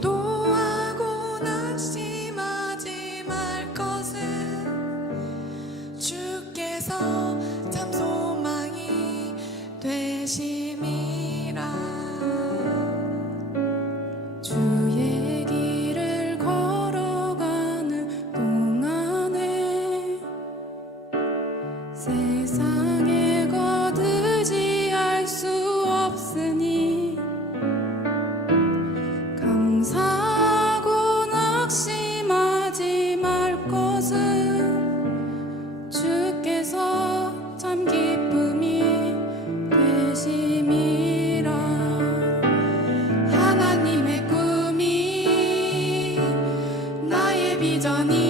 기도하고 낙심하지 말 것은 주께서 참 소망이 되심이라. 세상에 거두지 할 수 없으니 감사하고 낙심하지 말 것은 주께서 참 기쁨이 되심이라. 하나님의 꿈이 나의 비전이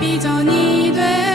비전이 돼.